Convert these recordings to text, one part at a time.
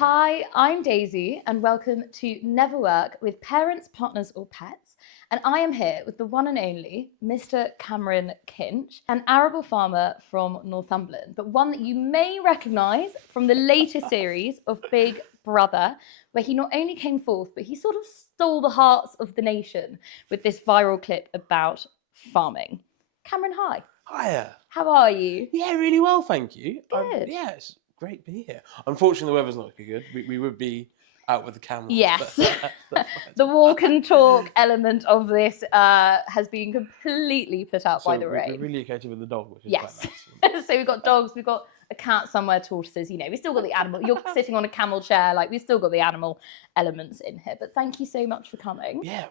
Hi, I'm Daisy, and welcome to Never Work with Parents, Partners, or Pets. And I am here with the one and only Mr. Cameron Kinch, an arable farmer from Northumberland, but one that you may recognise from the latest series of Big Brother, where he not only came forth, but he sort of stole the hearts of the nation with this viral clip about farming. Cameron, hi. Hiya. How are you? Yeah, really well, thank you. Good. Yeah, it's great to be here. Unfortunately, the weather's not too good. We would be out with the camels. Yes. But The walk and talk element of this has been completely put out by the We're rain. really excited with the dog, which is Yes. quite nice. So we've got dogs, we've got a cat somewhere, tortoises, we've still got the animal. You're sitting on a camel chair, we've still got the animal elements in here. But thank you so much for coming. Yeah,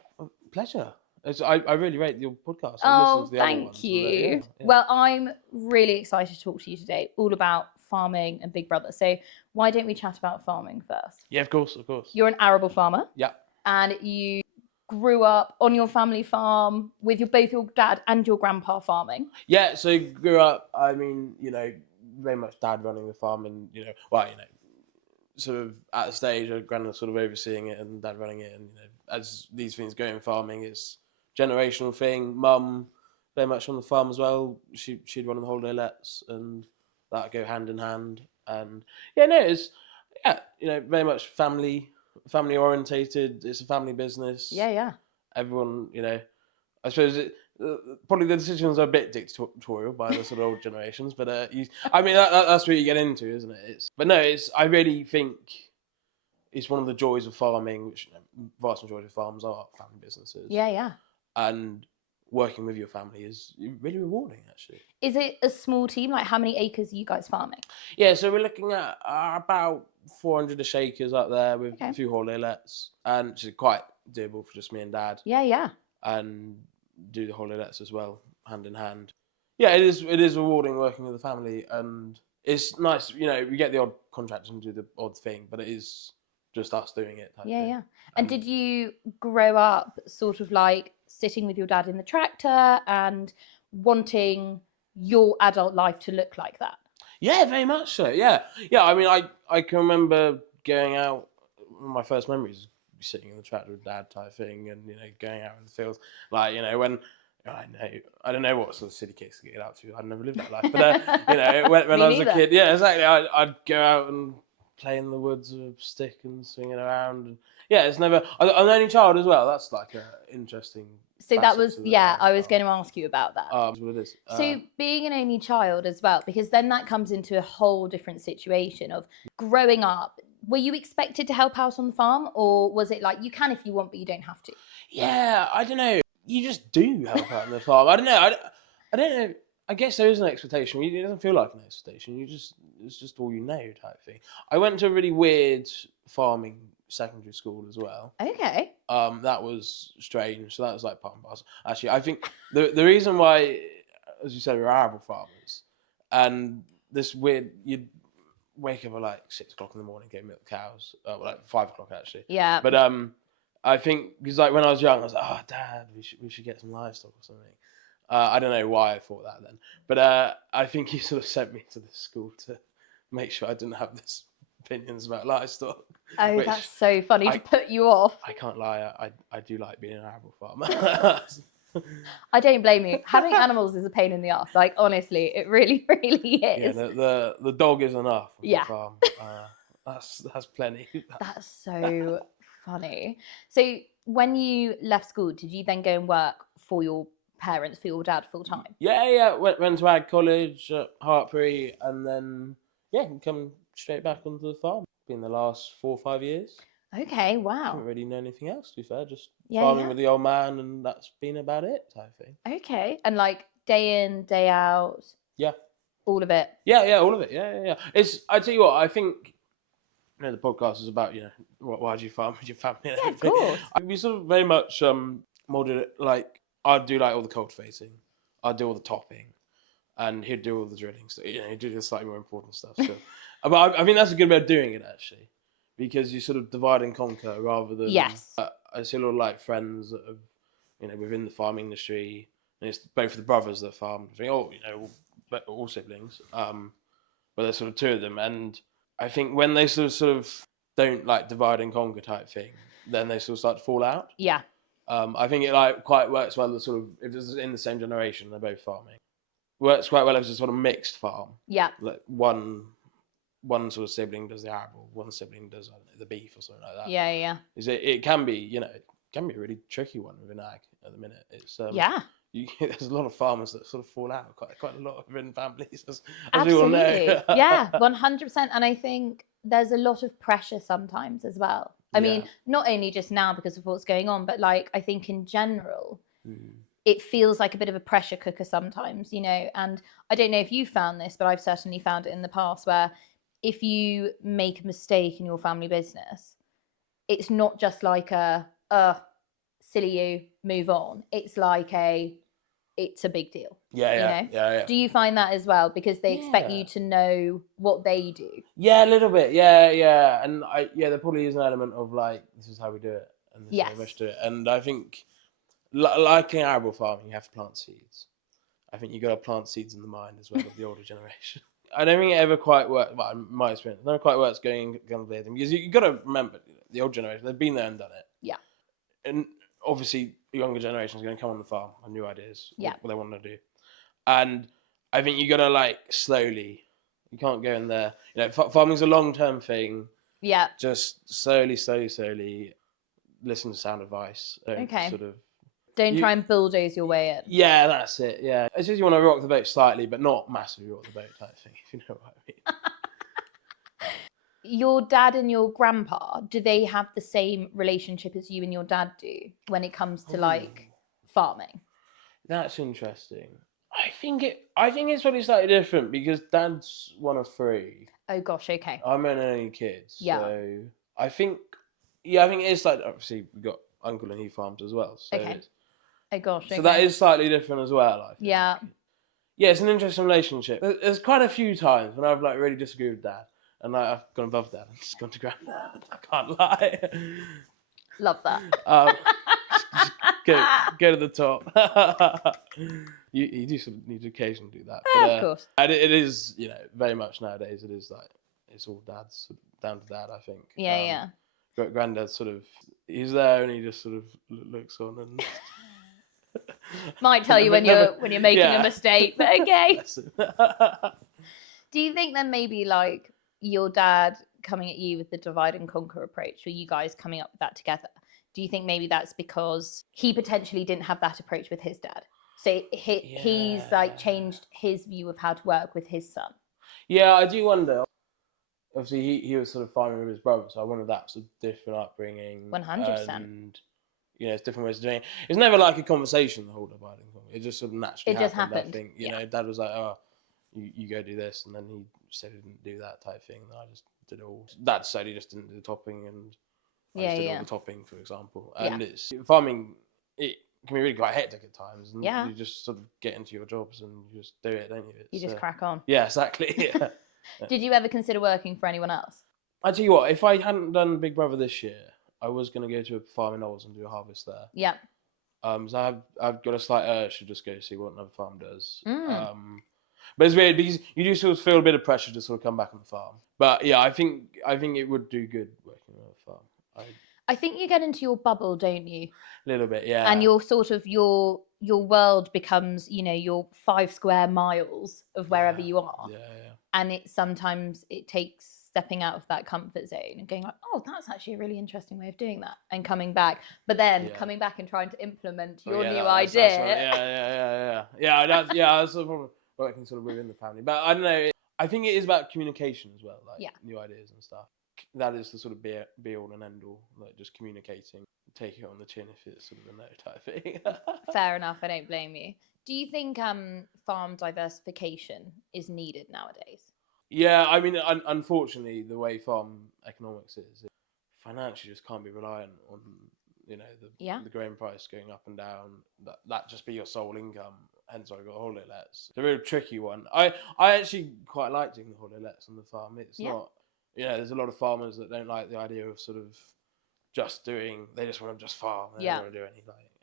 pleasure. I really rate your podcast. Oh, To the other thank ones, you. yeah. Well, I'm really excited to talk to you today, all about farming and Big Brother. So why don't we chat about farming first? Yeah, of course. You're an arable farmer. Yeah. And you grew up on your family farm with both your dad and your grandpa farming. Yeah, so grew up, very much dad running the farm and, sort of at a stage, grandma sort of overseeing it and dad running it. And, as these things go in farming, it's a generational thing. Mum, very much on the farm as well. She'd run the holiday lets and that'd go hand in hand. And it's very much family orientated. It's a family business. Yeah. Everyone, I suppose probably the decisions are a bit dictatorial by the sort of old generations, but that's what you get into, isn't it? I really think it's one of the joys of farming, which vast majority of farms are family businesses. Yeah. And working with your family is really rewarding, actually. Is it a small team? How many acres are you guys farming? Yeah, so we're looking at about 400-ish acres up there with a few holiday lets, and which is quite doable for just me and dad. Yeah. And do the holiday lets as well, hand in hand. Yeah, it is rewarding working with the family, and it's nice. We get the odd contractor and do the odd thing, but it is just us doing it. Yeah. And did you grow up sort of sitting with your dad in the tractor and wanting your adult life to look like that? Yeah, very much so. Yeah. I can remember going out. My first memories sitting in the tractor with dad type thing, and going out in the fields, when. I don't know what sort of city kicks to get out to. I'd never lived that life, but when I was a kid, yeah, exactly. I'd go out and play in the woods with a stick and swing it around. And, yeah, it's never. I'm an only child as well. That's an interesting. So that was I was going to ask you about that. That's what it is. So being an only child as well, because then that comes into a whole different situation of growing up. Were you expected to help out on the farm, or was it you can if you want, but you don't have to? Yeah, I don't know. You just do help out on the farm. I don't know. I don't know. I guess there is an expectation. It doesn't feel like an expectation. It's just all you know type thing. I went to a really weird farming secondary school as well. Okay. That was strange. So that was part and parcel. Actually, I think the reason why, as you said, we're arable farmers, and this weird, you'd wake up at 6 o'clock in the morning, go milk cows. 5 o'clock actually. Yeah. But I think because when I was young, I was like, "Oh, Dad, we should get some livestock or something." I don't know why I thought that then, but I think he sort of sent me to this school to make sure I didn't have this opinions about livestock. Oh, that's so funny to put you off. I can't lie, I do like being an arable farmer. I don't blame you. Having animals is a pain in the ass. Honestly, it really, really is. Yeah, the dog is enough. Yeah. The farm. That's plenty. That's so funny. So when you left school, did you then go and work for your parents, for your dad full time? Yeah. Went to Ag College at Hartbury, and then come straight back onto the farm. Been the last 4 or 5 years. Okay, wow. I haven't really known anything else, to be fair. Just farming with the old man, and that's been about it, type thing. Okay, and day in, day out. Yeah. All of it. Yeah, all of it. Yeah. I tell you what, I think. The podcast is about why do you farm with your family and everything. Yeah, of course. We sort of very much molded it I'd do all the cultivating, I'd do all the topping, and he'd do all the drilling. So he'd do the slightly more important stuff. So, but I think that's a good way of doing it actually, because you sort of divide and conquer rather than. Yes. I see a lot of friends that have, within the farming industry, and it's both the brothers that farm. All siblings. But there's sort of two of them, and I think when they sort of don't like divide and conquer type thing, then they sort of start to fall out. Yeah. I think it like quite works well. The sort of if it's in the same generation, they're both farming. Works quite well if it's a sort of mixed farm. Yeah. Like one sort of sibling does the arable, one sibling does, I don't know, the beef or something like that. Yeah, yeah. It can be, you know, it can be a really tricky one with an ag at the minute. It's Yeah. there's a lot of farmers that sort of fall out, quite a lot within families, as we all Absolutely. know. Yeah, 100%. And I think there's a lot of pressure sometimes as well. I mean, not only just now because of what's going on, but like I think in general, it feels like a bit of a pressure cooker sometimes, you know. And I don't know if you found this, but I've certainly found it in the past where if you make a mistake in your family business, it's not just like silly you, move on. It's like it's a big deal. Yeah. Do you find that as well? Because they expect you to know what they do. Yeah, a little bit. Yeah. And there probably is an element of like, this is how we do it, and this is how we wish to do it. And I think, like in arable farming, you have to plant seeds. I think you got to plant seeds in the mind as well of the older generation. I don't think it ever quite works. Well, in my experience, it never quite works going with them, because you got to remember the old generation. They've been there and done it. Yeah. And obviously, the younger generation is going to come on the farm with new ideas. Yeah. What they want to do. And I think you got to like slowly. You can't go in there. You know, farming's a long-term thing. Yeah. Just slowly listen to sound advice. Okay. Sort of. Don't try and bulldoze your way in. Yeah, that's it. Yeah, it's just you want to rock the boat slightly, but not massively rock the boat type thing. If you know what I mean. Your dad and your grandpa, do they have the same relationship as you and your dad do when it comes to like farming? That's interesting. I think it's probably slightly different because Dad's one of three. Oh gosh, okay. I'm an only kid, Yeah. so I think it is like, obviously we've got uncle and he farms as well. So okay. Oh gosh. Okay. So that is slightly different as well, I think. Yeah. Yeah, it's an interesting relationship. There's quite a few times when I've like really disagreed with Dad, and like, I've gone above Dad and just gone to Granddad. I can't lie. Love that. Go to the top. You do need to occasionally do that. But, of course. And it is, you know, very much nowadays. It is like it's all Dad's down to Dad, I think. Yeah. Granddad sort of, he's there and he just sort of looks on and might tell you when you're making a mistake, but okay. Do you think then maybe like your dad coming at you with the divide and conquer approach, or you guys coming up with that together? Do you think maybe that's because he potentially didn't have that approach with his dad? So he's like changed his view of how to work with his son. Yeah, I do wonder. Obviously, he was sort of farming with his brother, so I wonder if that's a different upbringing. 100%. And, you know, it's different ways of doing it. It's never like a conversation, the whole divide and conquer. It just sort of naturally happened. I think, you know, Dad was like, oh, you go do this, and then he said he didn't do that type thing, and I just did it all. Dad said he just didn't do the topping, and I just did all the topping, for example. And it's farming, it can be really quite hectic at times, and you just sort of get into your jobs and you just do it, don't you? You just crack on. Yeah, exactly. Yeah. Did you ever consider working for anyone else? I tell you what, if I hadn't done Big Brother this year, I was going to go to a farm in Knowles and do a harvest there. Yeah. So I've got a slight urge to just go see what another farm does. But it's weird because you do sort of feel a bit of pressure to sort of come back on the farm. But yeah, I think it would do good working on a farm. I think you get into your bubble, don't you? A little bit, yeah. And your sort of your world becomes, you know, your 5 square miles of wherever you are. Yeah. And sometimes it takes stepping out of that comfort zone and going like, oh, that's actually a really interesting way of doing that, and coming back. But then coming back and trying to implement your new idea. That's right. Yeah. That's the problem. Working sort of within the family, but I don't know. I think it is about communication as well, like new ideas and stuff. That is the sort of be all and end all, like just communicating, taking it on the chin if it's sort of a no type thing. Fair enough. I don't blame you. Do you think farm diversification is needed nowadays? Yeah, I mean, unfortunately, the way farm economics is, financially just can't be reliant on, you know, the grain price going up and down. That just be your sole income. Hence, I got holiday lets. It's a real tricky one. I actually quite like doing the holiday lets on the farm. It's not, you know, there's a lot of farmers that don't like the idea of sort of just doing. They just want to just farm. They don't want to do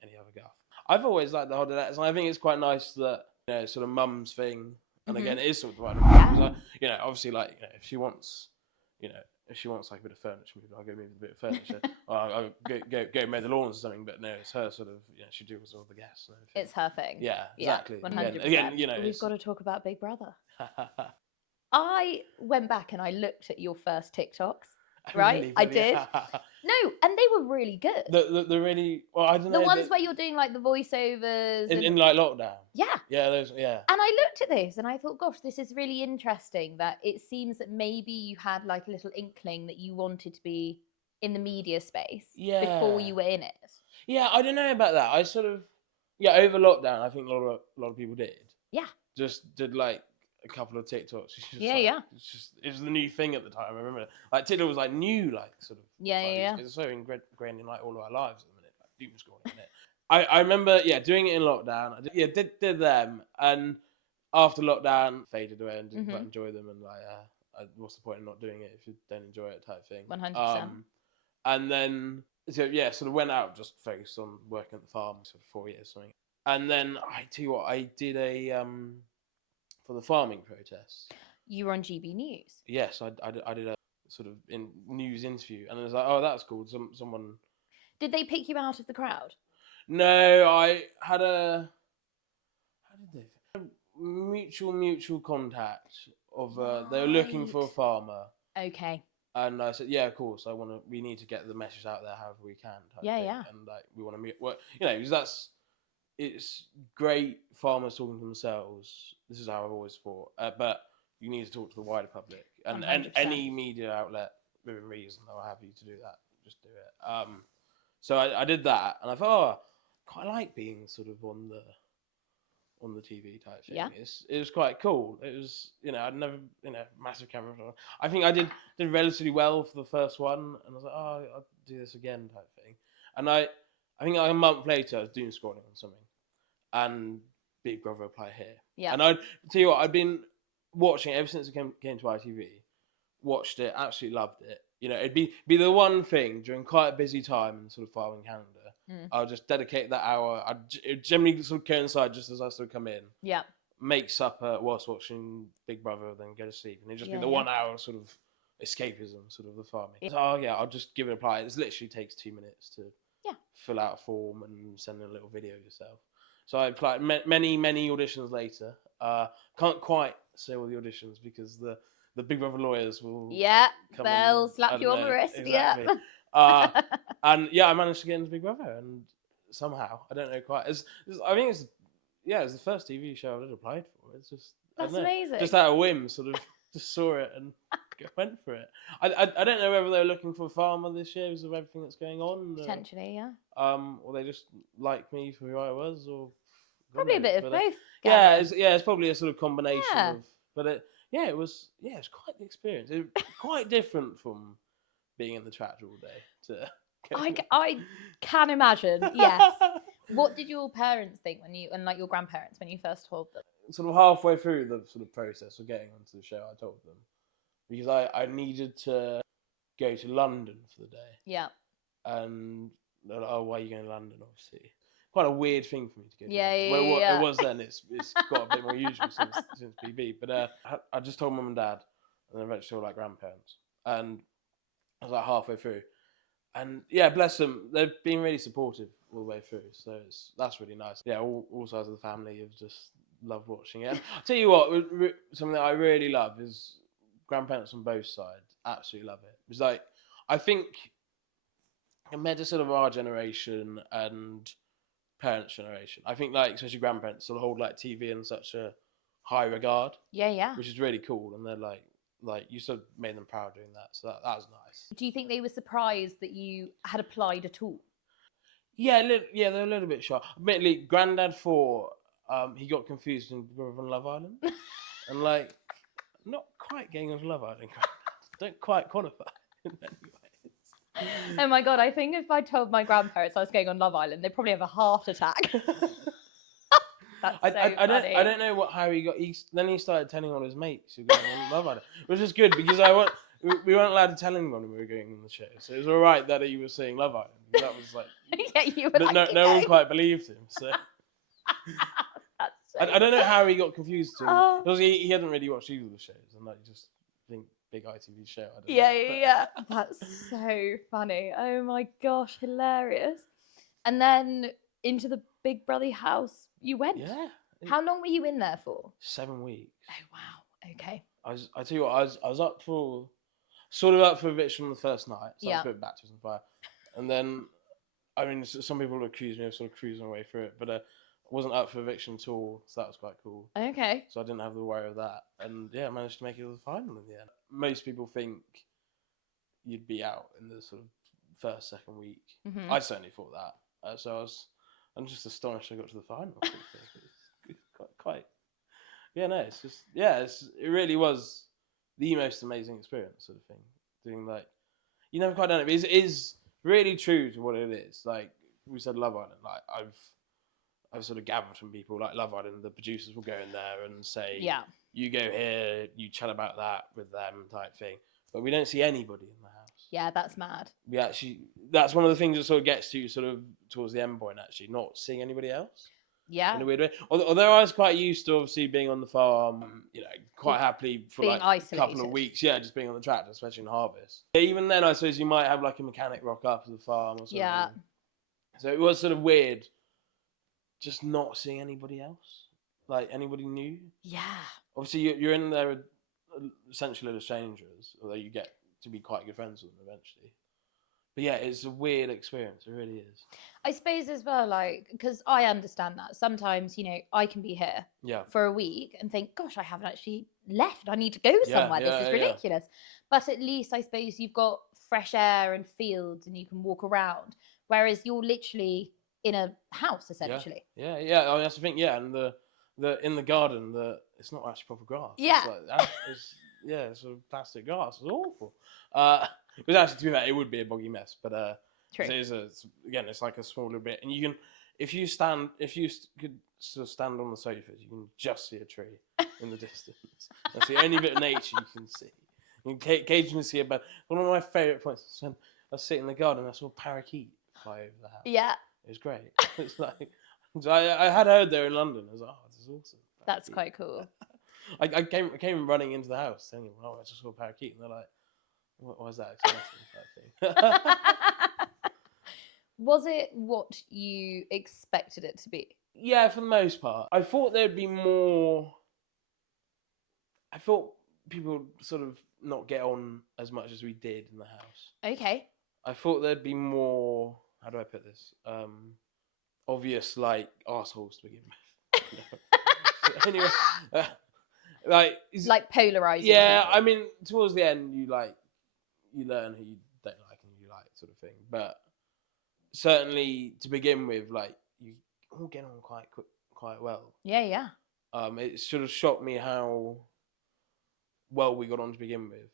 any other guff. I've always liked the holiday lets, and I think it's quite nice that, you know, sort of mum's thing. And again, it is sort of right. Because you know, obviously, like, you know, if she wants, you know, if she wants like a bit of furniture moved, I'll go move a bit of furniture. Or I'll go mow the lawns or something. But no, it's her sort of, she deals with all the guests and everything. It's her thing. Yeah, exactly. 100%. Again, We've got to talk about Big Brother. I I went back and I looked at your first TikToks, right? really, I did. No, and they were really good. The really, well, I don't know. The ones where you're doing like the voiceovers in like lockdown. Yeah. Yeah, those. Yeah. And I looked at this and I thought, gosh, this is really interesting that it seems that maybe you had like a little inkling that you wanted to be in the media space before you were in it. Yeah, I don't know about that. I sort of, over lockdown, I think a lot of people did. Yeah. Just did like a couple of TikToks. Yeah. It was the new thing at the time. I remember, like TikTok was like new, like sort of. Yeah. It's so ingrained in like all of our lives at the minute, like doom scrolling, isn't it? I remember, doing it in lockdown. I did them, and after lockdown, faded away and didn't quite enjoy them, and like, what's the point in not doing it if you don't enjoy it, type thing. 100%. And then, sort of went out, just focused on working at the farm, sort of 4 years, something. And then I tell you what, I did a for the farming protests. You were on GB News. Yes, I did a sort of news interview, and I was like, oh, that's cool. Someone. Did they pick you out of the crowd? No, I had a. How did they? Mutual contact of. They were looking for a farmer. Okay. And I said, yeah, of course. We need to get the message out there however we can. Yeah. And like, we want to meet. Well, because it's great farmers talking to themselves. This is how I've always thought. But you need to talk to the wider public, and 100%. any media outlet within reason, they'll have you to do that. Just do it. So I did that, and I thought, I quite like being sort of on the TV type thing. Yeah. It was quite cool. It was, I'd never, massive camera. I think I did relatively well for the first one, and I was like, oh, I'll do this again type thing. And I think like a month later, I was doom scrolling on something, and Big Brother applied here. Yeah. And I'd tell you what, I'd been watching it ever since it came to ITV. Watched it, absolutely loved it. It'd be the one thing during quite a busy time in sort of farming calendar. I'll just dedicate that hour. It generally sort of coincide just as I sort of come in. Yeah. Make supper whilst watching Big Brother, then go to sleep, and it just be the 1 hour sort of escapism, sort of the farming. So, I'll just give it a apply. It literally takes 2 minutes to fill out a form and send in a little video of yourself. So I applied many auditions later. Can't quite say all the auditions because the Big Brother lawyers will they'll slap you on the wrist. Exactly. And I managed to get into Big Brother, and somehow I don't know quite. I think it's the first TV show I've ever applied for. It's just that's amazing. Just out of whim, sort of just saw it and went for it. I don't know whether they were looking for a farmer this year because of everything that's going on. Potentially, yeah. Or they just liked me for who I was, or probably a bit of both. It's probably a sort of combination of. But it was quite the experience. It was quite different from being in the tractor all day to. I can imagine. Yes. What did your parents think and like your grandparents when you first told them? Sort of halfway through the sort of process of getting onto the show, I told them because I needed to go to London for the day. Yeah. And they're like, oh, why are you going to London? Obviously, quite a weird thing for me to go. Yeah. It was then. It's got a bit more usual since BB. But I just told mum and dad, and then eventually like grandparents, and I was like halfway through. And bless them, they've been really supportive all the way through. So that's really nice. Yeah, all sides of the family have just loved watching it. And I'll tell you what, something that I really love is grandparents on both sides absolutely love it. It's like, I think compared to sort of our generation and parents' generation, I think like especially grandparents sort of hold like TV in such a high regard. Yeah. Which is really cool, and they're like you sort of made them proud doing that, so that was nice. Do you think they were surprised that you had applied at all? Yeah, they're a little bit shocked. Admittedly, Grandad thought he got confused in Love Island, and like not quite getting on Love Island. Don't quite qualify in many ways. Oh my god! I think if I told my grandparents I was going on Love Island, they'd probably have a heart attack. That's so funny. I don't know how he got. Then he started telling all his mates who were going on Love Island, which is good because we weren't allowed to tell anyone we were going on the show, so it was all right that he was saying Love Island. That was like you were like, no one quite believed him. So I don't know how he got confused. Because he hadn't really watched either of the shows, and like just think big ITV show. I don't Yeah, know. yeah, yeah. That's so funny. Oh my gosh, hilarious. And then into the Big Brother house you went. Yeah. How long were you in there for? 7 weeks. Oh wow. Okay. I tell you what, I was up for sort of up for eviction on the first night, so I Yeah. was a bit baptism of fire, and then I mean some people accuse me of sort of cruising away through it, but I wasn't up for eviction at all, so that was quite cool. Okay. So I didn't have the worry of that, and yeah, I managed to make it to the final in the end. Most people think you'd be out in the sort of first, second week. Mhm. I certainly thought that, I'm just astonished I got to the final. It's quite yeah, no, it's just it really was the most amazing experience, sort of thing. Doing like you never quite done it, but it is really true to what it is. Like we said, Love Island. Like I've sort of gathered from people like Love Island. The producers will go in there and say, Yeah. you go here, you chat about that with them, type thing. But we don't see anybody in the house. Yeah, that's mad. We actually, that's one of the things that sort of gets to you sort of towards the end point. Actually, not seeing anybody else. Yeah. In a weird way. Although I was quite used to obviously being on the farm, you know, quite happily for being like isolated. a couple of weeks. Yeah, just being on the tractor, especially in harvest. Yeah, even then, I suppose you might have like a mechanic rock up to the farm or something. Yeah. So it was sort of weird just not seeing anybody else, like anybody new. Yeah. Obviously, you're in there essentially as strangers, although you get to be quite good friends with them eventually. But yeah, it's a weird experience. It really is. I suppose as well, like, because I understand that sometimes, I can be here for a week and think, gosh, I haven't actually left. I need to go somewhere. This is ridiculous. But at least I suppose you've got fresh air and fields and you can walk around. Whereas you're literally in a house, essentially. Yeah. I mean, that's the thing. Yeah, and the in the garden, it's not actually proper grass. Yeah. It's sort of plastic grass. It's awful. But actually, to be fair, it would be a boggy mess. But True. It's like a small little bit, and you can, if you could sort of stand on the sofas, you can just see a tree in the distance. That's the only bit of nature you can see. You can occasionally see a bird. One of my favourite points was when I was sitting in the garden and I saw a parakeet fly over the house. Yeah. It was great. It's like, so I had heard there in London. I was like, oh, this is awesome. That's quite cool. I came running into the house telling them, oh, I just saw a parakeet. And they're like, what is that exciting? Was it what you expected it to be? Yeah, for the most part. I thought there'd be more. I thought people would sort of not get on as much as we did in the house. Okay. I thought there'd be more. How do I put this? Obvious, like, arseholes to begin with. Anyway, like polarizing. Yeah, people. I mean, towards the end, you learn who you don't like and who you like, sort of thing. But certainly to begin with, like, you all get on quite well. Yeah. It sort of shocked me how well we got on to begin with,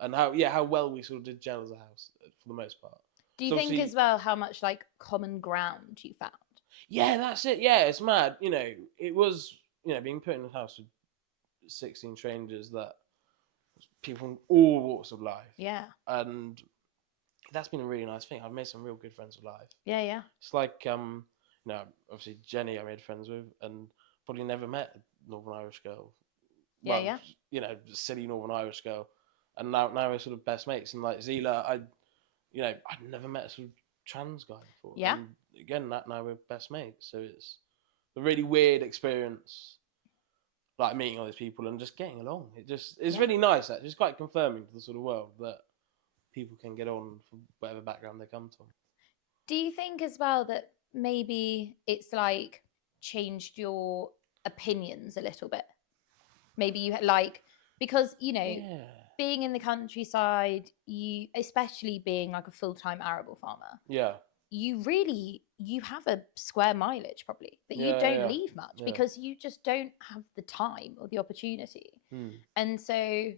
and how well we sort of did gel as a house for the most part. Do you think as well how much like common ground you found? Yeah, that's it. Yeah, it's mad. It was being put in a house with 16 strangers, that people from all walks of life. Yeah. And that's been a really nice thing. I've made some real good friends with life. Yeah. It's like obviously Jenny I made friends with, and probably never met a Northern Irish girl. Yeah. Silly Northern Irish girl, and now we're sort of best mates. And like Zila, I'd never met a sort of trans guy before. Yeah. And again, now we're best mates. So it's a really weird experience, like meeting all these people and just getting along. It's really nice. Actually, it's quite confirming to the sort of world that people can get on from whatever background they come from. Do you think as well that maybe it's like changed your opinions a little bit? Maybe you because being in the countryside, you, especially being like a full-time arable farmer, you have a square mileage probably that you don't leave much because you just don't have the time or the opportunity. And so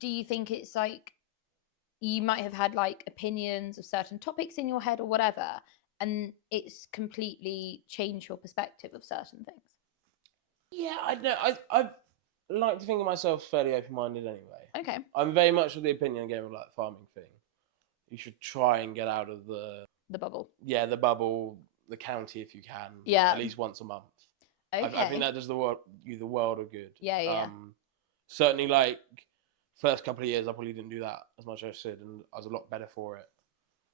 do you think it's like you might have had like opinions of certain topics in your head or whatever, and it's completely changed your perspective of certain things? Yeah, I know. I like to think of myself fairly open-minded anyway. Okay. I'm very much of the opinion again with like the farming thing. You should try and get out of the bubble. Yeah, the bubble, the county if you can. Yeah. At least once a month. Okay. I think that does you the world of good. Yeah. Certainly, like first couple of years, I probably didn't do that as much as I should, and I was a lot better for it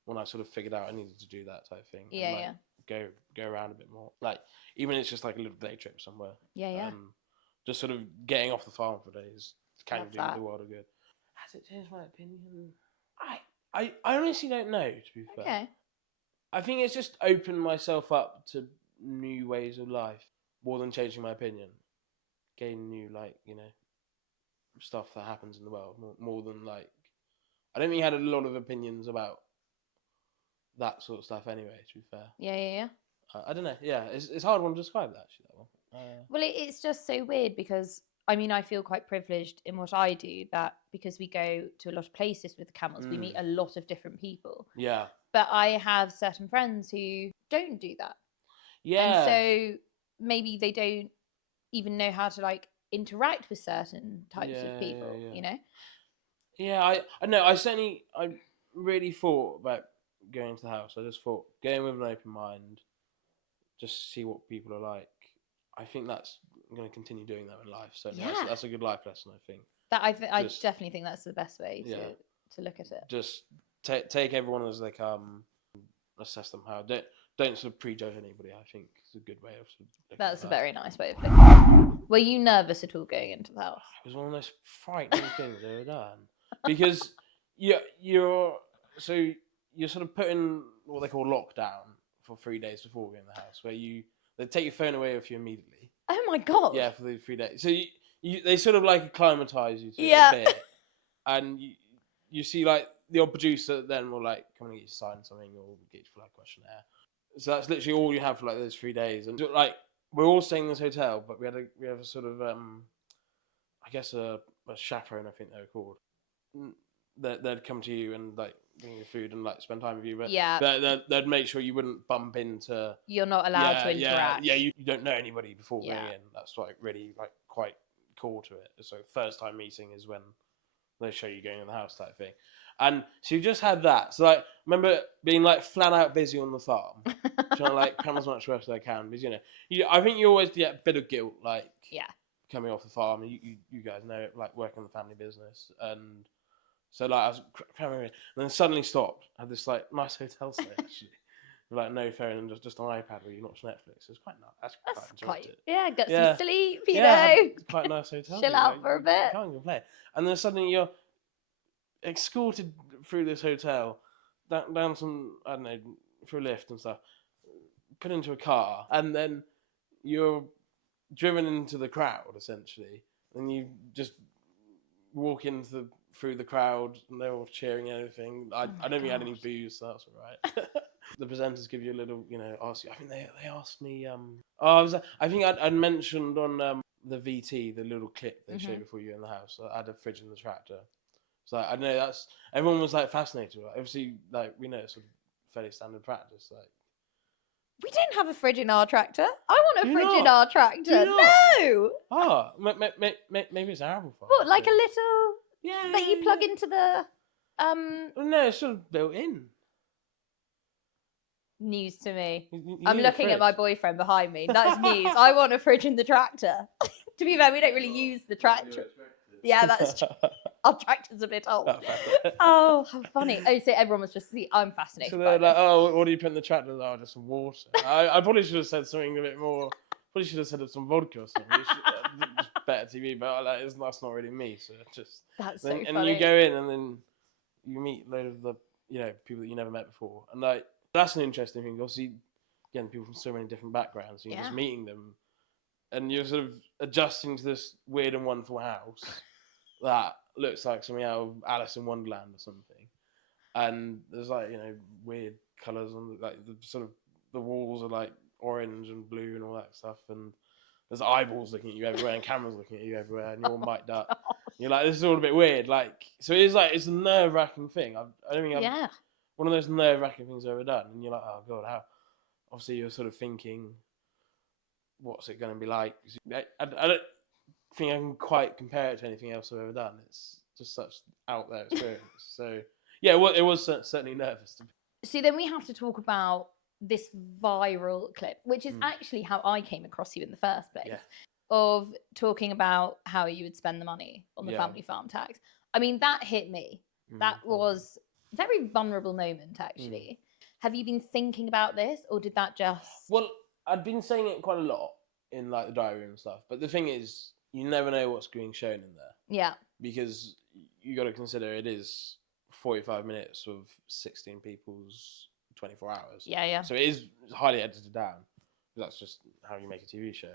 when I sort of figured out I needed to do that type of thing. Yeah, and, like, yeah. go around a bit more. Like, even it's just like a little day trip somewhere. Yeah, yeah. Just sort of getting off the farm for days can Love do that. the world of good. Has it changed my opinion? I honestly don't know, to be fair. Okay. I think it's just opened myself up to new ways of life more than changing my opinion. Gain new, like, stuff that happens in the world more than, like, I don't think he had a lot of opinions about that sort of stuff anyway, to be fair. Yeah, yeah, yeah. I don't know. Yeah, it's a hard one to describe that, actually, that one. Well, it's just so weird because I mean, I feel quite privileged in what I do that because we go to a lot of places with the camels, we meet a lot of different people. Yeah. But I have certain friends who don't do that. Yeah. And so maybe they don't even know how to like interact with certain types of people, you know? Yeah, I know. I really thought about going to the house. I just thought going with an open mind, just see what people are like. I think that's I'm going to continue doing that in life. So Yeah. that's a good life lesson, I think. That I definitely think that's the best way to look at it. Just take everyone as they come, assess them how. Don't sort of prejudge anybody. I think it's a good way of sort of looking That's at a that. very nice way of looking at it. Were you nervous at all going into the house? It was one of the most frightening things I've ever done because you're sort of put in what they call lockdown for 3 days before going in the house, where they take your phone away with you immediately. Oh my god! Yeah, for the 3 days. So they sort of like acclimatize you to it a bit, and you see like the odd producer then will like come and get you to sign something or get you to fill out a questionnaire. So that's literally all you have for like those 3 days, and like we're all staying in this hotel, but we have a sort of I guess a chaperone, I think they were called. They'd come to you and like bring you food and like spend time with you, but they'd make sure you wouldn't bump into. You're not allowed to interact. Yeah, you don't know anybody before going in. That's like really like quite core to it. So first time meeting is when they show you going in the house type thing. And so you just had that. So like, remember being like flat out busy on the farm, trying to like cram as much work as I can. Because I think you always get a bit of guilt, like coming off the farm. And you guys know it, like working the family business. And so like I was cramming in, and then suddenly stopped. I had this like nice hotel stay actually, with like no phone and just an iPad where you watch Netflix. It was quite nice. That's quite it. Yeah, get some sleep. You know, quite a nice hotel. Chill out for a bit. Can't complain. And then suddenly you're escorted through this hotel, down some, I don't know, through a lift and stuff, put into a car, and then you're driven into the crowd essentially, and you just walk through the crowd, and they're all cheering and everything. I don't think we had any booze, so that's all right. The presenters give you a little, ask you. I think they asked me. I think I'd mentioned on the VT, the little clip they show before you in the house. I had a fridge in the tractor. So I know everyone was like fascinated. Right? Obviously, like we know it's sort of fairly standard practice. Like we didn't have a fridge in our tractor. I want a fridge in our tractor. No. Oh, maybe it's arable farm. What, like a little that you plug into the No, it's sort of built in. News to me. I'm looking at my boyfriend behind me. That's news. I want a fridge in the tractor. To be fair, we don't really use the tractor. Yeah, that's true. Our tractor's a bit old. Oh, how funny. Oh, so everyone was just, I'm fascinated. So they're like, oh, what do you put in the tractor? Oh, just some water. I probably should have said something a bit more. Probably should have said some vodka or something. Just better TV, but like, that's not really me. So just. That's then, so funny. And you go in and then you meet a load of the people that you never met before, and like that's an interesting thing. Obviously, again, people from so many different backgrounds. And you're just meeting them, and you're sort of adjusting to this weird and wonderful house that looks like something out of Alice in Wonderland or something. And there's like weird colours on like the sort of the walls are like orange and blue and all that stuff, and there's eyeballs looking at you everywhere and cameras looking at you everywhere, and you're all mic'd up. You're like, this is all a bit weird. Like, so it's a nerve-wracking thing. I don't think I've one of those nerve-wracking things I've ever done. And you're like, oh god, how? Obviously, you're sort of thinking, what's it going to be like? I don't think I can quite compare it to anything else I've ever done. It's just such out there experience. So yeah, it was certainly nervous to be. So then we have to talk about this viral clip, which is actually how I came across you in the first place, of talking about how you would spend the money on the family farm tax. I mean, that hit me. That was a very vulnerable moment, actually. Have you been thinking about this, or did that just... Well, I'd been saying it quite a lot in like the diary and stuff, but the thing is, you never know what's being shown in there. Yeah. Because you got to consider it is 45 minutes of 16 people's 24 hours. Yeah, yeah. So it is highly edited down. That's just how you make a TV show.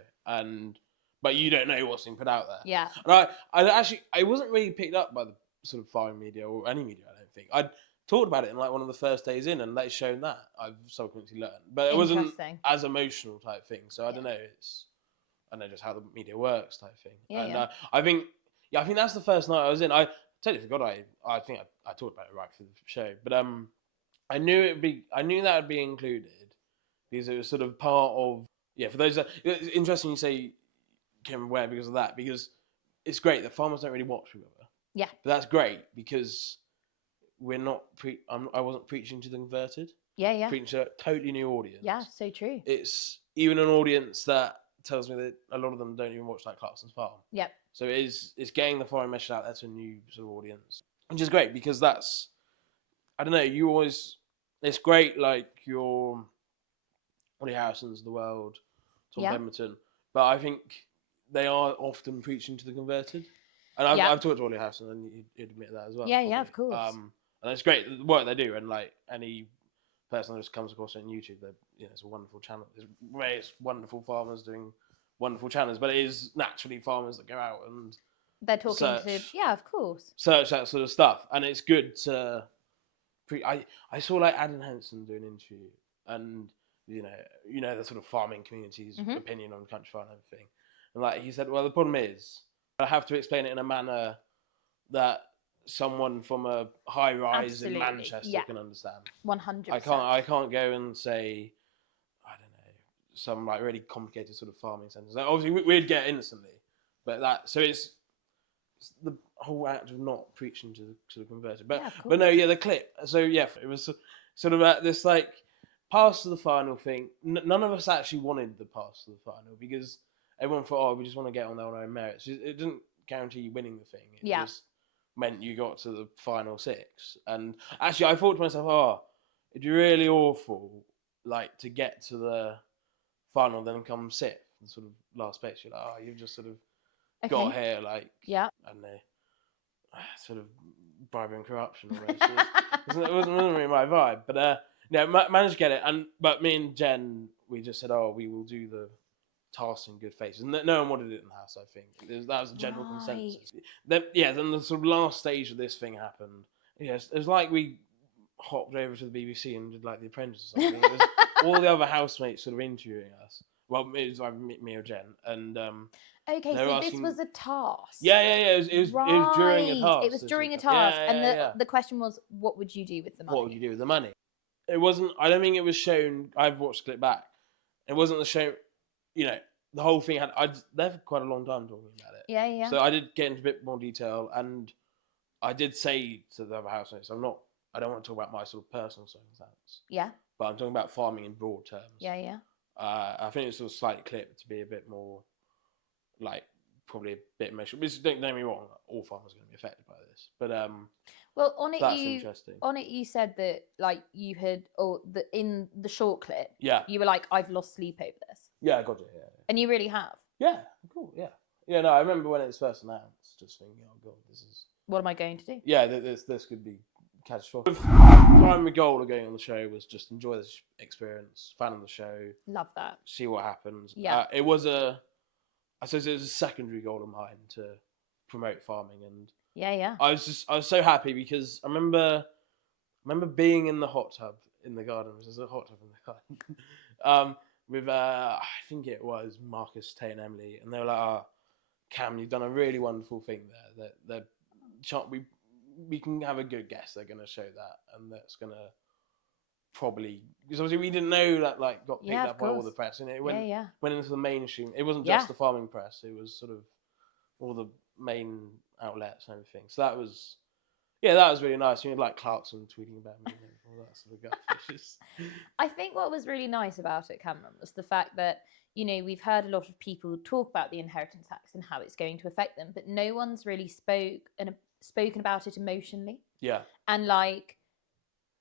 But you don't know what's being put out there. Yeah. And I wasn't really picked up by the sort of foreign media or any media, I don't think. I'd talked about it in like one of the first days in, and they've shown that. I've subsequently learned. But it wasn't as emotional type thing. So I don't know. I know just how the media works type thing. Yeah, I think that's the first night I was in. I totally forgot. I think I talked about it right for the show, but I knew that would be included because it was sort of part of For those it's interesting you say Kim Ware because of that, because it's great that farmers don't really watch Big Brother. Yeah, but that's great because we're not I wasn't preaching to the converted. Yeah. Preaching to a totally new audience. Yeah, so true. It's even an audience that tells me that a lot of them don't even watch like Clarkson's Farm. Yep. So it's getting the foreign message out there to a new sort of audience, which is great because that's, I don't know, it's great like your Woody Harrisons of the world, Tom Pemberton, but I think they are often preaching to the converted. And I've talked to Woody Harrison and he'd admit that as well. Yeah, probably. yeah, of course. And it's great the work they do, and like any person that just comes across it on YouTube, it's a wonderful channel. It's wonderful farmers doing wonderful channels, but it is naturally farmers that go out and they're talking of course, search that sort of stuff, and it's good to. I saw like Adam Henson do an interview, and you know the sort of farming community's opinion on country farm and everything, and like he said, well, the problem is I have to explain it in a manner that someone from a high rise in Manchester can understand. 100%. I can't go and say, I don't know, some like really complicated sort of farming sentence. Like, obviously we'd get it instantly, but it's the whole act of not preaching to the converted. But no, the clip. So it was sort of at this like pass to the final thing. None of us actually wanted the pass to the final because everyone thought, we just want to get on their own merits. It didn't guarantee you winning the thing. It just meant you got to the final 6. And actually, I thought to myself, it'd be really awful, like, to get to the final, then come 6th, the sort of last place. You're like, you've just sort of got here, like, I don't know, sort of bribery and corruption almost. It wasn't really my vibe, but managed to get it. But me and Jen, we just said, we will do the task in good faith, and no one wanted it in the house. I think that was a general consensus. Then the sort of last stage of this thing happened. Yes, it was like we hopped over to the BBC and did like The Apprentice or something. It was all the other housemates sort of interviewing us. Well, it was like me or Jen, and okay, so this was a task. Yeah. It was during a task. It was during a task, and the question was, what would you do with the money? What would you do with the money? It wasn't. I don't think it was shown. I've watched the clip back. It wasn't the show. The whole thing I'd there for quite a long time talking about it. Yeah. So I did get into a bit more detail, and I did say to the other housemates, I don't want to talk about my sort of personal circumstance. Yeah. But I'm talking about farming in broad terms. Yeah. I think it's sort of slightly clipped to be a bit more, like, probably a bit emotional. Don't get me wrong, all farmers are going to be affected by this. But well, on it you said that like you had, in the short clip, you were like, I've lost sleep over this. Yeah, I got it. Yeah. And you really have. Yeah, cool. Yeah. No, I remember when it was first announced, just thinking, oh god, this is. What am I going to do? Yeah, this could be catastrophic. The primary goal of going on the show was just enjoy this experience, fan of the show. Love that. See what happens. Yeah. It was I suppose it was a secondary goal of mine to promote farming, and I was so happy because I remember being in the hot tub in the garden. There's a hot tub in the garden. With I think it was Marcus, Tay, and Emily, and they were like, Cam, you've done a really wonderful thing there. We can have a good guess they're going to show that, and that's going to probably, because obviously we didn't know that like got picked up by all the press, and it went into the mainstream. It wasn't just the farming press; it was sort of all the main outlets and everything. So that was really nice. You had like Clarkson tweeting about me and all that sort of gutfishes. I think what was really nice about it, Cameron, was the fact that, we've heard a lot of people talk about the inheritance tax and how it's going to affect them, but no one's really spoke spoken about it emotionally, Yeah. and like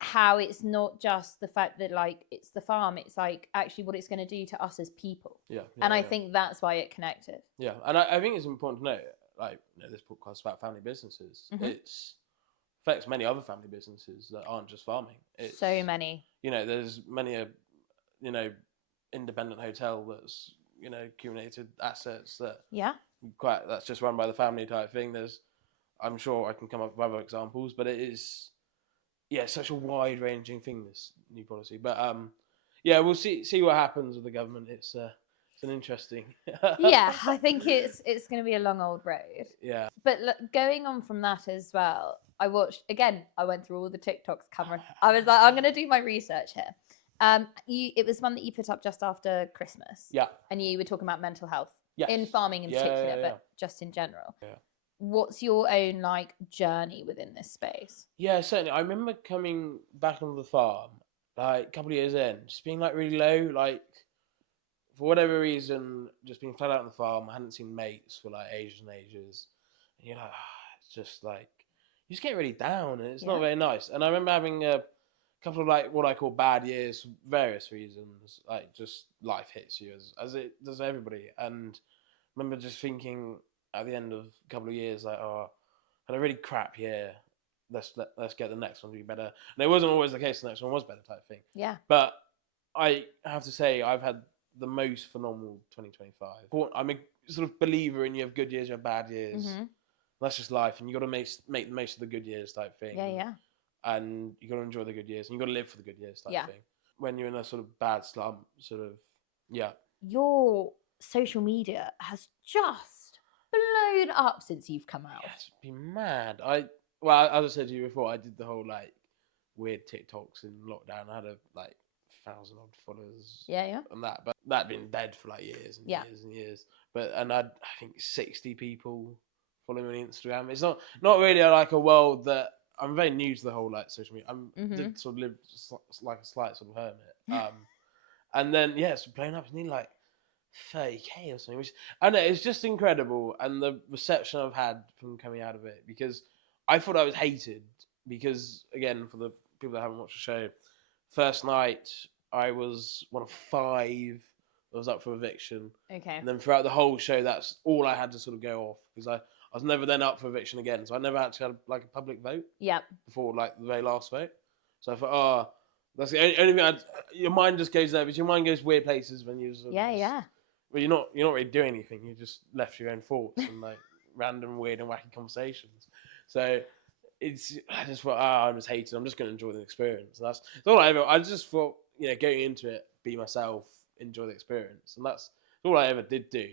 how it's not just the fact that like it's the farm, it's like actually what it's going to do to us as people. Yeah. And I think that's why it connected. Yeah, and I think it's important to note, like, this podcast is about family businesses. Mhm. It's affects many other family businesses that aren't just farming. It's, So many. There's many a, independent hotel that's, accumulated assets that Yeah. that's just run by the family type thing. I'm sure I can come up with other examples, but it is, such a wide ranging thing, this new policy. But we'll see what happens with the government. It's an interesting. Yeah, I think it's going to be a long old road. Yeah. But going on from that as well, I went through all the TikToks, Cameron. I was like, I'm going to do my research here. It was one that you put up just after Christmas. Yeah. And you were talking about mental health. Yes. In farming in particular, but just in general. Yeah. What's your own like journey within this space? Yeah, certainly. I remember coming back onto the farm, like a couple of years in, just being like really low, like for whatever reason, just being flat out on the farm. I hadn't seen mates for like ages and ages. And you're like, it's just like, you just get really down and it's not very nice. And I remember having a couple of like what I call bad years for various reasons. Like just life hits you as it does everybody. And I remember just thinking at the end of a couple of years, like, oh, I had a really crap year. Let's get the next one to be better. And it wasn't always the case. The next one was better type thing. Yeah. But I have to say, I've had the most phenomenal 2025. I'm a sort of believer in you have good years, you have bad years. Mm-hmm. That's just life, and you got to make the most of the good years type thing. Yeah. And you got to enjoy the good years, and you got to live for the good years type thing. When you're in a sort of bad slump, Your social media has just blown up since you've come out. Yeah, it's been mad. Well, as I said to you before, I did the whole like weird TikToks in lockdown. I had 1,000 odd followers. Yeah. On that, but that'd been dead for like years and years and years. And I think 60 people following me on Instagram. It's not really like a world that I'm very new to the whole like social media. Did sort of live like a slight sort of hermit. And then it's blown up. It's nearly like 30K or something. Which I know it's just incredible, and the reception I've had from coming out of it, because I thought I was hated. Because again, for the people that haven't watched the show, first night I was one of 5 that was up for eviction. Okay. And then throughout the whole show, that's all I had to sort of go off, because I was never then up for eviction again. So I never actually had like a public vote. Yep. Before like the very last vote. So I thought, that's the only thing. Your mind just goes there, because your mind goes weird places when you. Yeah. Well, you're not really doing anything. You're just left to your own thoughts and like random, weird, and wacky conversations. So I just thought, I'm just hated. I'm just going to enjoy the experience. And that's all I just thought, going into it, be myself, enjoy the experience, and that's all I ever did do.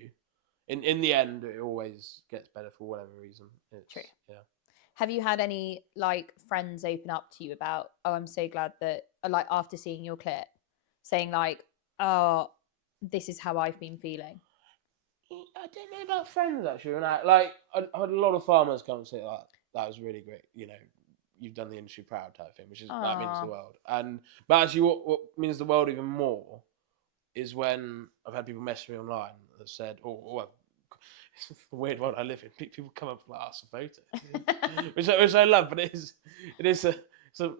In the end, it always gets better for whatever reason. True. Yeah. Have you had any like friends open up to you about, I'm so glad that, like after seeing your clip, saying like, oh, this is how I've been feeling? I don't know about friends actually. And I had a lot of farmers come and say that was really great. You've done the industry proud type thing, which is that means the world. But actually, what means the world even more is when I've had people message me online that said, well, it's the weird world I live in. People come up and ask for photos, which I love, but it's a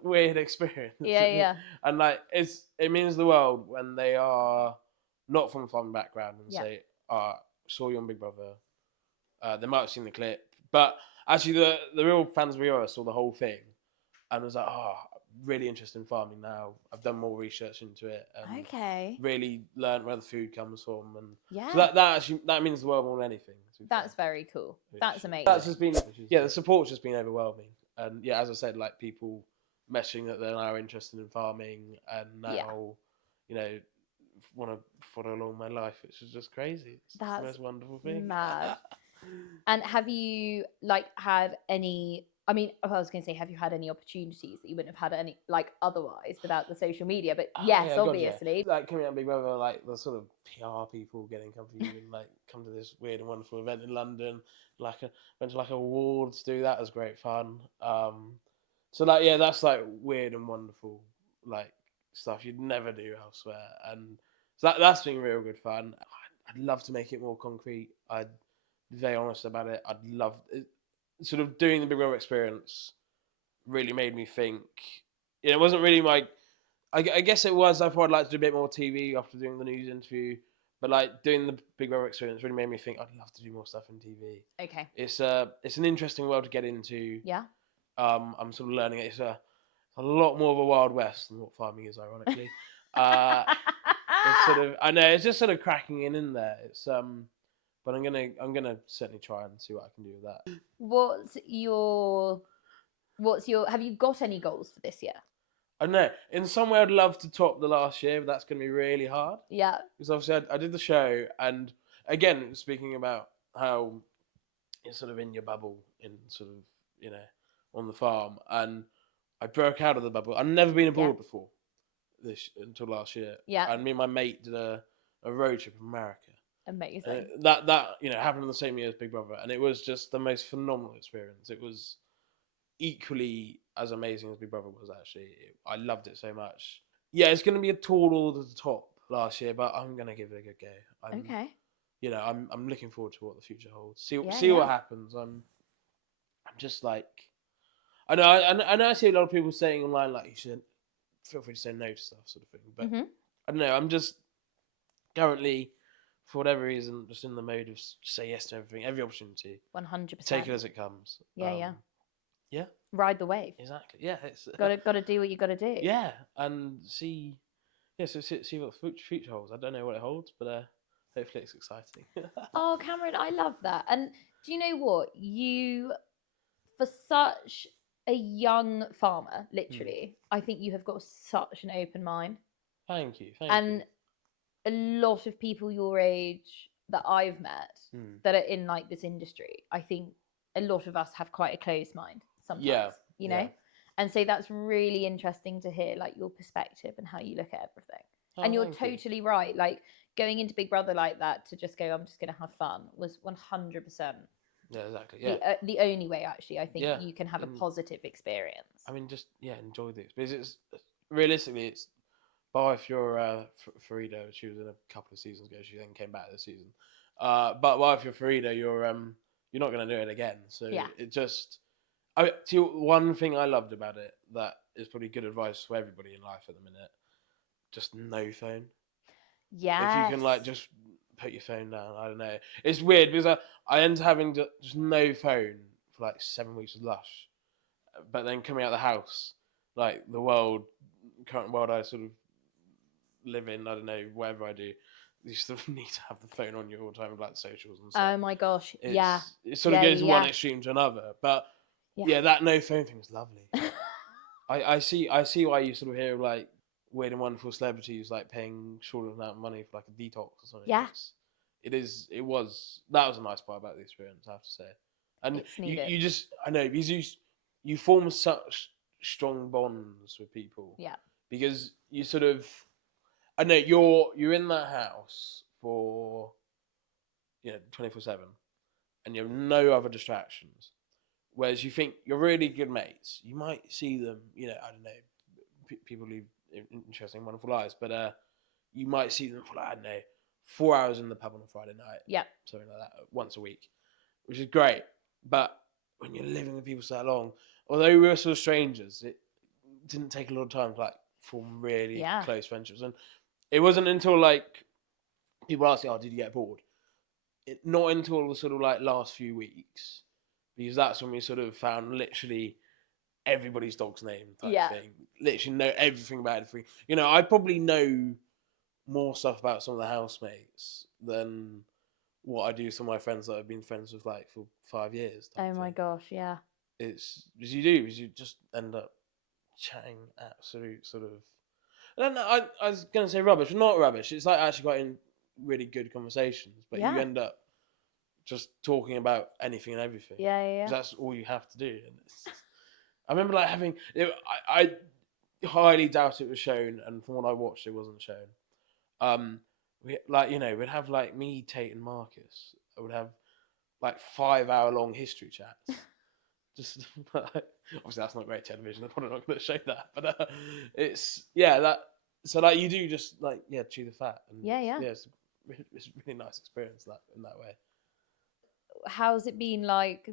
weird experience. Yeah. And like it means the world when they are not from a farming background and say, saw you on Big Brother. They might have seen the clip, but actually the real fans of Big Brother saw the whole thing and was like, really interested in farming now. I've done more research into it and really learned where the food comes from, and so that means the world more than anything. That's very cool. That's amazing. That's just been the support's just been overwhelming, and as I said, like people messaging that they're now interested in farming and now want to follow along my life, which is just crazy. It's the most wonderful thing. Mad. And have you had any? I mean, I was going to say, have you had any opportunities that you wouldn't have had any otherwise without the social media? But yes, obviously. God, coming out Big Brother, like the sort of PR people getting come for you and come to this weird and wonderful event in London. Went to awards, do that was great fun. So that's weird and wonderful stuff you'd never do elsewhere, and so that's been real good fun. I'd love to make it more concrete. I'd be very honest about it. I'd love it. sort of doing the Big Brother experience really made me think. It wasn't really my. I guess it was. I thought I'd like to do a bit more TV after doing the news interview, but like doing the Big Brother experience really made me think I'd love to do more stuff in TV. Okay. It's an interesting world to get into. Yeah. I'm sort of learning it. It's a lot more of a Wild West than what farming is, ironically. uh, it's sort of, I know it's just sort of cracking in there. It's but I'm gonna certainly try and see what I can do with that. What's your have you got any goals for this year? I don't know. In some way, I'd love to top the last year, but that's going to be really hard. Yeah. Because obviously, I did the show, and again, speaking about how you're sort of in your bubble, in sort of, on the farm, and I broke out of the bubble. I'd never been abroad before until last year. Yeah. And me and my mate did a road trip in America. Amazing. That happened in the same year as Big Brother, and it was just the most phenomenal experience. It was equally as amazing as Big Brother was. Actually, I loved it so much. Yeah, it's going to be a tall order to the top last year, but I'm going to give it a good go. Okay. I'm looking forward to what the future holds. See Yeah. what happens. I'm just like, I know I see a lot of people saying online like you should feel free to say no to stuff, sort of thing. But I don't know. I'm just currently, for whatever reason, just in the mode of say yes to everything, every opportunity. 100%. Take it as it comes. Yeah. Yeah. Ride the wave. Exactly. Yeah. It's Gotta do what you gotta do. Yeah, and see. Yeah, so see what the future holds. I don't know what it holds, but hopefully it's exciting. Oh, Cameron, I love that. And do you know what? For such a young farmer, literally, I think you have got such an open mind. Thank you. And a lot of people your age that I've met that are in like this industry, I think a lot of us have quite a closed mind sometimes, you know? And so that's really interesting to hear, like, your perspective and how you look at everything. And you're totally right. Like, going into Big Brother like that to just go, I'm just going to have fun, was 100%. Yeah, exactly. Yeah. The only way, actually, I think you can have a positive experience. I mean, just enjoy the experience. It's realistically, it's bar if you're Farida. She was in a couple of seasons ago. She then came back this season. But bar if you're Farida, you're not going to do it again. So it just. One thing I loved about it that is probably good advice for everybody in life at the minute: just no phone. Yeah. If you can like just put your phone down, I don't know. It's weird because I ended up having just no phone for like 7 weeks with Lush, but then coming out of the house, like the current world I sort of live in, I don't know, whatever I do, you sort of need to have the phone on you all the time with like socials and stuff. Oh my gosh, it sort of goes from one extreme to another, but that no phone thing is lovely. I see why you sort of hear like weird and wonderful celebrities like paying short amount of money for like a detox or something. Yeah. That was a nice part about the experience, I have to say. And you just, I know, because you form such strong bonds with people. Yeah. Because you sort of, I know you're in that house for 24/7, and you have no other distractions. Whereas you think you're really good mates, you might see them, I don't know, people live interesting, wonderful lives, but you might see them for like, I don't know, 4 hours in the pub on a Friday night. Yeah. Something like that, once a week, which is great. But when you're living with people so long, although we were sort of strangers, it didn't take a lot of time to like form really close friendships. And it wasn't until like people asked me, "Oh, did you get bored?" Not until the sort of like last few weeks, because that's when we sort of found literally everybody's dog's name type thing. Literally know everything about everything. I probably know more stuff about some of the housemates than what I do with some of my friends that I've been friends with like for 5 years. Oh my gosh, yeah. It's as you just end up chatting absolute sort of. I don't know. I was gonna say rubbish, but not rubbish. It's like actually quite in really good conversations, but you end up just talking about anything and everything. Yeah. That's all you have to do. And I remember like having. I highly doubt it was shown, and from what I watched, it wasn't shown. We'd have like me, Tate, and Marcus. I would have like 5-hour-long history chats. Just obviously that's not great television. I'm probably not going to show that, but it's that. So like you do just like chew the fat. And it's a really nice experience in that way. How's it been like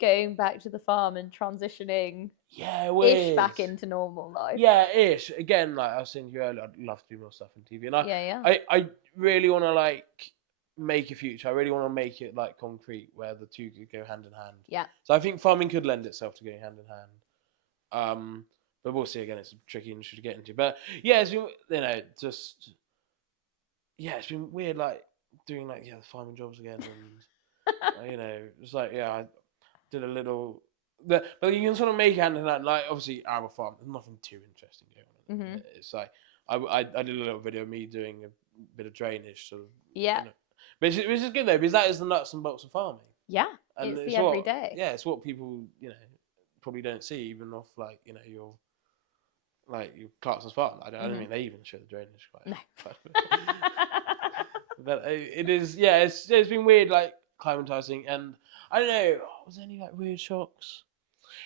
going back to the farm and transitioning Yeah, ish weird. back into normal life. Yeah, ish. Again, like I was saying to you earlier, I'd love to do more stuff on TV, and Yeah. I really want to like make a future. I really want to make it like concrete where the two could go hand in hand. Yeah. So I think farming could lend itself to going hand in hand. But we'll see. Again, it's a tricky industry to get into. But yeah, it's been just it's been weird like doing like the farming jobs again, and it's like I did a little. But you can sort of make it hand in hand. Like obviously, arable farm. There's nothing too interesting going on. It's like I did a little video of me doing a bit of drainage, sort of. Yeah. Which is good though, because that is the nuts and bolts of farming. Yeah. And it's the everyday. Yeah, it's what people probably don't see even off like your Clarkson's farm. I don't mean they even show the drainage quite. No. But it is it's been weird like climatizing, and I don't know, was there any like weird shocks?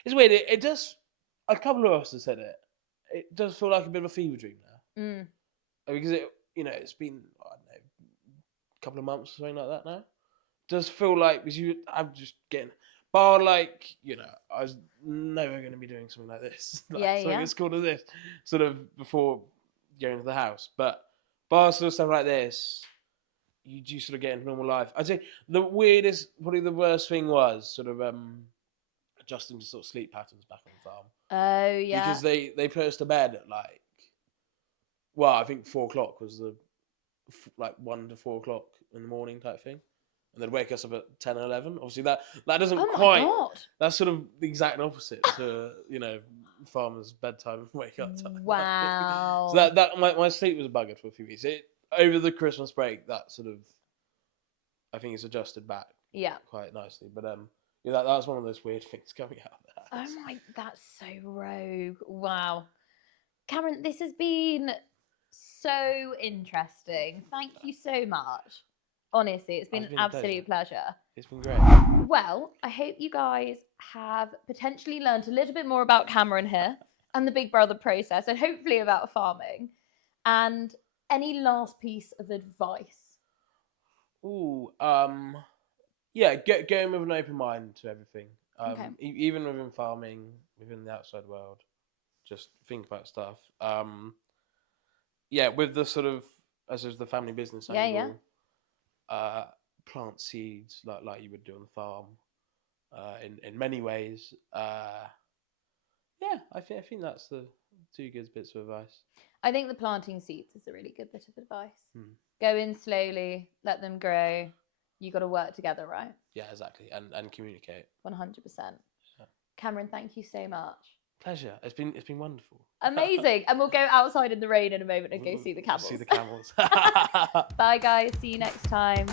It's weird. It does. A couple of us have said it. It does feel like a bit of a fever dream now. Because it's been I don't know, a couple of months or something like that now. It does feel like because I'm just getting bar like I was never going to be doing something like this. Something as cool as this, sort of before going to the house. But bar sort of stuff like this, you do sort of get into normal life. I'd say the weirdest, probably the worst thing was sort of adjusting to sort of sleep patterns back on the farm. Oh yeah. Because they put us to bed at I think 4:00 was the 1 to 4:00 in the morning type thing, and they'd wake us up at 10 or 11. Obviously that doesn't quite. God. That's sort of the exact opposite to farmers' bedtime and wake up time. Wow. So that my sleep was buggered for a few weeks. Over the Christmas break, that sort of I think it's adjusted back. Yeah. Quite nicely, but that was one of those weird things coming out of that. Oh my, that's so rogue. Wow. Cameron, this has been so interesting. Thank you so much. Honestly, it's been an absolute pleasure. It's been great. Well, I hope you guys have potentially learned a little bit more about Cameron here and the Big Brother process, and hopefully about farming. And any last piece of advice? Ooh, yeah, go in with an open mind to everything. Even within farming, within the outside world, just think about stuff. With the sort of as the family business angle, plant seeds like you would do on the farm. In many ways, I think that's the two good bits of advice. I think the planting seeds is a really good bit of advice. Go in slowly, let them grow. You got to work together, right? Yeah, exactly, and communicate. 100%. Yeah. Cameron, thank you so much. Pleasure. It's been wonderful. Amazing. And we'll go outside in the rain in a moment and go see the camels. See the camels. Bye, guys. See you next time.